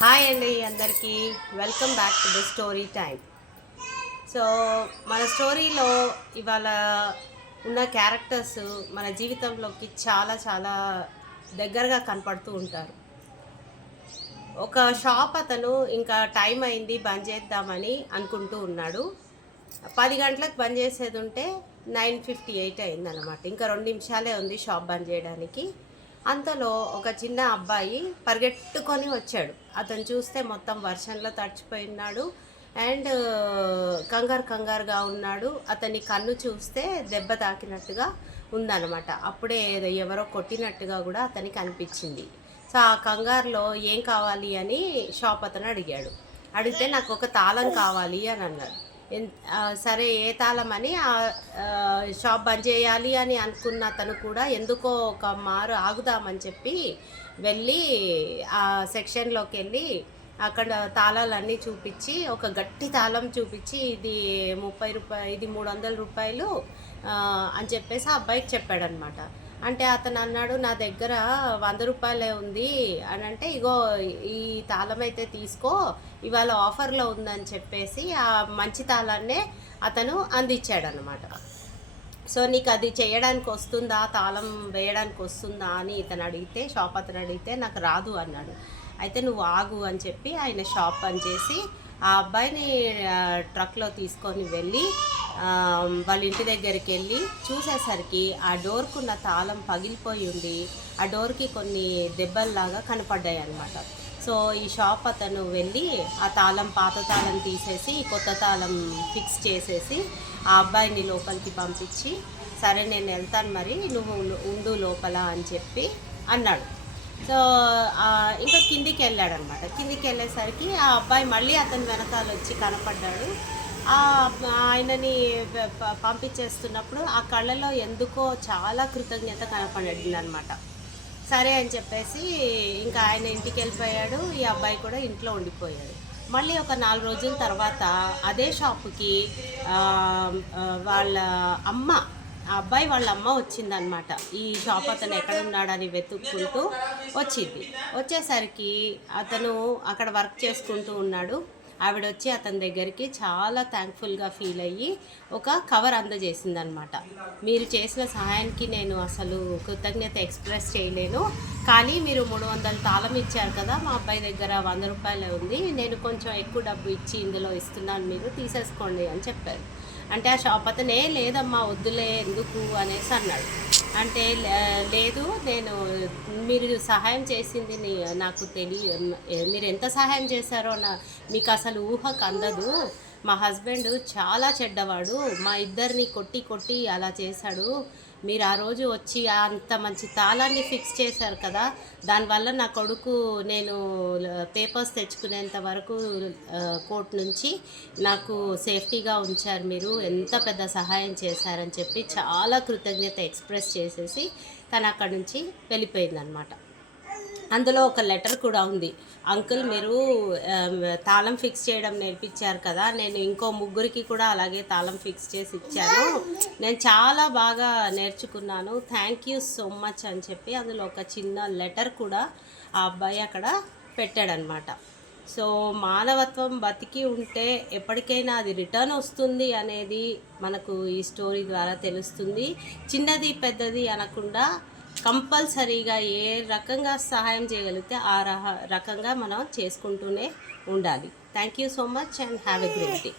Hi అండి అందరికీ welcome back to the story time. So మన స్టోరీలో ఇవాళ ఉన్న క్యారెక్టర్స్ మన జీవితంలోకి చాలా చాలా దగ్గరగా కనపడుతూ ఉంటారు. ఒక షాప్ అతను ఇంకా టైం అయింది బంద్ చేద్దామని అనుకుంటూ ఉన్నాడు. 10 గంటలకు బంద్ చేసేది ఉంటే 9:58 అయిందన్నమాట. ఇంకా 2 నిమిషాలే ఉంది షాప్ బంద్ చేయడానికి. అంతలో ఒక చిన్న అబ్బాయి పరిగెట్టుకొని వచ్చాడు. అతను చూస్తే మొత్తం వర్షంలో తడిచిపోయి ఉన్నాడు అండ్ కంగారుగా ఉన్నాడు. అతని కన్ను చూస్తే దెబ్బ తాకినట్టుగా ఉందన్నమాట. అప్పుడే ఎవరో కొట్టినట్టుగా కూడా అతనికి అనిపించింది. సో ఆ కంగారులో ఏం కావాలి అని షాప్ అతను అడిగాడు. అడిగితే నాకు ఒక తాళం కావాలి అని అన్నాడు. సరే ఏ తాళం అని షాప్ బంద్ చేయాలి అని అనుకున్న అతను కూడా ఎందుకో ఒక మారు ఆగుదామని చెప్పి వెళ్ళి ఆ సెక్షన్లోకి వెళ్ళి అక్కడ తాళాలన్నీ చూపించి ఒక గట్టి తాళం చూపించి ఇది 30 రూపాయలు, ఇది 300 రూపాయలు అని చెప్పేసి ఆ అబ్బాయికి చెప్పాడనమాట. అంటే అతను అన్నాడు నా దగ్గర 100 రూపాయలే ఉంది అని. అంటే ఇగో ఈ తాళం అయితే తీసుకో, ఇవాళ ఆఫర్లో ఉందని చెప్పేసి ఆ మంచి తాళాన్నే అతను అందించాడనమాట. సో నీకు అది చేయడానికి వస్తుందా, తాళం వేయడానికి వస్తుందా అని ఇతను అడిగితే, షాప్ అతను అడిగితే నాకు రాదు అన్నాడు. అయితే నువ్వు ఆగు అని చెప్పి ఆయన షాప్ బంద్ చేసి ఆ అబ్బాయిని ట్రక్లో తీసుకొని వెళ్ళి వాళ్ళ ఇంటి దగ్గరికి వెళ్ళి చూసేసరికి ఆ డోర్కున్న తాళం పగిలిపోయి ఉండి ఆ డోర్కి కొన్ని దెబ్బల్లాగా కనపడ్డాయి అన్నమాట. సో ఈ షాప్ అతను వెళ్ళి ఆ తాళం, పాత తాళం తీసేసి కొత్త తాళం ఫిక్స్ చేసేసి ఆ అబ్బాయిని లోపలికి పంపించి సరే నేను వెళ్తాను మరి నువ్వు ఉండు లోపల అని చెప్పి అన్నాడు. సో ఇంకా కిందికి వెళ్ళాడనమాట. కిందికి వెళ్ళేసరికి ఆ అబ్బాయి మళ్ళీ అతని వెనకాల వచ్చి కనపడ్డాడు. ఆయనని పంపించేస్తున్నప్పుడు ఆ కళ్ళలో ఎందుకో చాలా కృతజ్ఞత కనపడింది అనమాట. సరే అని చెప్పేసి ఇంకా ఆయన ఇంటికి వెళ్ళిపోయాడు. ఈ అబ్బాయి కూడా ఇంట్లో ఉండిపోయాడు. మళ్ళీ ఒక 4 రోజుల తర్వాత అదే షాపుకి వాళ్ళ అమ్మ, ఆ అబ్బాయి వాళ్ళ అమ్మ వచ్చిందనమాట. ఈ షాప్ అతను ఎక్కడున్నాడని వెతుక్కుంటూ వచ్చింది. వచ్చేసరికి అతను అక్కడ వర్క్ చేసుకుంటూ ఉన్నాడు. ఆవిడ వచ్చి అతని దగ్గరికి చాలా థ్యాంక్ఫుల్గా ఫీల్ అయ్యి ఒక కవర్ అందజేసిందనమాట. మీరు చేసిన సహాయానికి నేను అసలు కృతజ్ఞత ఎక్స్ప్రెస్ చేయలేను, కానీ మీరు 300 తాళం ఇచ్చారు కదా, మా అబ్బాయి దగ్గర 100 రూపాయలే ఉంది, నేను కొంచెం ఎక్కువ డబ్బు ఇచ్చి ఇందులో ఇస్తున్నాను, మీరు తీసేసుకోండి అని చెప్పారు. అంటే ఆ షాప్ అతనే లేదమ్మా వద్దులే ఎందుకు అనేసి అన్నాడు. అంటే లేదు, నేను మీరు సహాయం చేసింది నాకు మీరు ఎంత సహాయం చేశారో మీకు అసలు ఊహకు అందదు. మా హస్బెండ్ చాలా చెడ్డవాడు, మా ఇద్దరిని కొట్టి అలా చేశాడు. మీరు ఆ రోజు వచ్చి అంత మంచి తాళాన్ని ఫిక్స్ చేశారు కదా, దానివల్ల నా కొడుకు నేను పేపర్స్ తెచ్చుకునేంత వరకు కోర్టు నుంచి నాకు సేఫ్టీగా ఉంచారు, మీరు ఎంత పెద్ద సహాయం చేశారని చెప్పి చాలా కృతజ్ఞత ఎక్స్ప్రెస్ చేసేసి తను అక్కడి నుంచి వెళ్ళిపోయిందనమాట. అందులో ఒక లెటర్ కూడా ఉంది. అంకుల్ మీరు తాళం ఫిక్స్ చేయడం నేర్పించారు కదా, నేను ఇంకో 3 కూడా అలాగే తాళం ఫిక్స్ చేసి ఇచ్చాను, నేను చాలా బాగా నేర్చుకున్నాను, థ్యాంక్ యూ సో మచ్ అని చెప్పి అందులో ఒక చిన్న లెటర్ కూడా ఆ అబ్బాయి అక్కడ పెట్టాడనమాట. సో మానవత్వం బతికి ఉంటే ఎప్పటికైనా అది రిటర్న్ వస్తుంది అనేది మనకు ఈ స్టోరీ ద్వారా తెలుస్తుంది. చిన్నది పెద్దది అనకుండా కంపల్సరీగా ఏ రకంగా సహాయం చేయగలిగితే ఆ రకంగా మనం చేసుకుంటూనే ఉండాలి. Thank you so much and have a great day.